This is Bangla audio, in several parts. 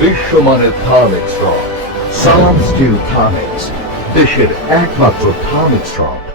বিশ্বমানের thermic strong Psalms Do Comics. Bishop Akmatov Comics Trump.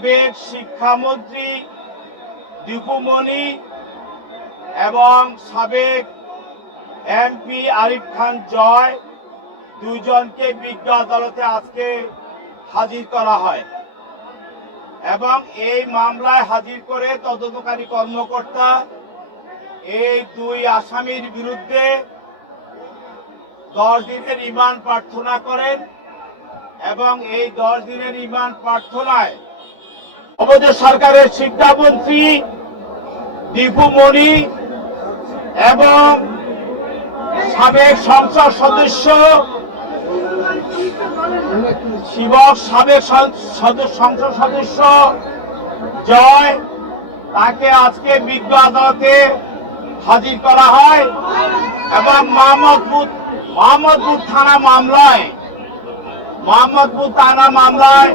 সাবেক শিক্ষামন্ত্রী দীপুমণি এবং সাবেক এমপি আরিফ খান জয় দুইজনকে বিজ্ঞ আদালতে আজকে হাজির করা হয়। এবং এই মামলায় হাজির করে তদন্তকারী কর্মকর্তা এই দুই আসামির বিরুদ্ধে দশ দিনের রিমান্ড প্রার্থনা করেন এবং এই দশ দিনের রিমান্ড প্রার্থনায় আমাদের সরকারের শিক্ষামন্ত্রী দীপু মণি এবং সাবেক সংসদ সদস্য শিবক সাবেক সংসদ সদস্য জয়, তাকে আজকে বিজ্ঞ আদালতে হাজির করা হয় এবং মোহাম্মদপুর মোহাম্মদপুর থানা মামলায় মোহাম্মদপুর থানা মামলায়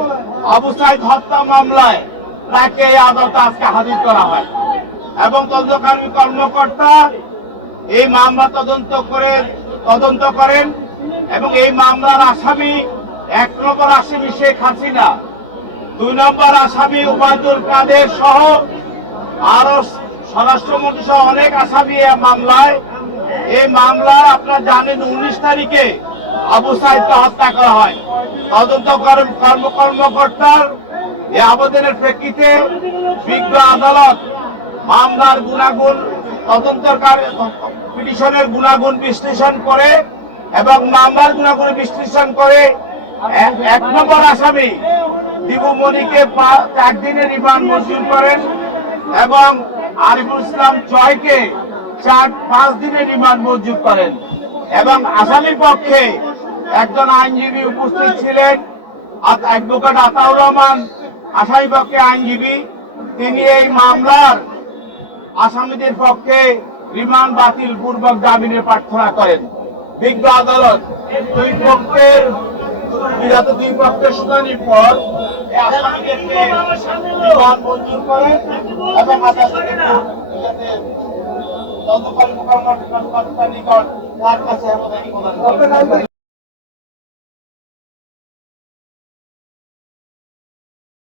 আবু হত্যা মামলায় তাকে এই আদালতে আজকে হাজির করা হয়। এবং তদন্তকারী কর্মকর্তা এই মামলা তদন্ত করে তদন্ত করেন এবং এই মামলার আসামি এক নম্বর আসামি শেখ হাসিনা, দুই নম্বর আসামি উবায়দুল কাদের সহ আরও স্বরাষ্ট্রমন্ত্রী সহ অনেক আসামি এই মামলায়। এই মামলায় আপনারা জানেন উনিশ তারিখে আবু সাইদকে হত্যা করা হয়। তদন্ত কর্ম কর্ম- কর্মকর্তার এই আবেদনের প্রেক্ষিতে বিজ্ঞ আদালত মামলার গুণাগুণ, তদন্তকারী পিটিশনের গুণাগুণ বিশ্লেষণ করে এবং মামলার গুণাগুণ বিশ্লেষণ করে এক- নম্বর আসামি দিবু মনিকে পা- একদিনের রিমান্ড মঞ্জুর করেন এবং আরিফুল ইসলাম জয়কে চার, পাঁচ দিনের রিমান্ড মঞ্জুর করেন। এবং আসামির পক্ষে একজন আইনজীবী উপস্থিত ছিলেন অ্যাডভোকেট আতাউর রহমান আসামি পক্ষে আইনজীবী, তিনি এই মামলার আসামিদের পক্ষে রিমান্ড বাতিল পূর্বক জামিনের প্রার্থনা করেন বিজ্ঞ আদালত দুই পক্ষের, বিগত দুই পক্ষের শুনানির পর আসামিদেরকে রিমান্ড নিকট তার কাছে আমাদের।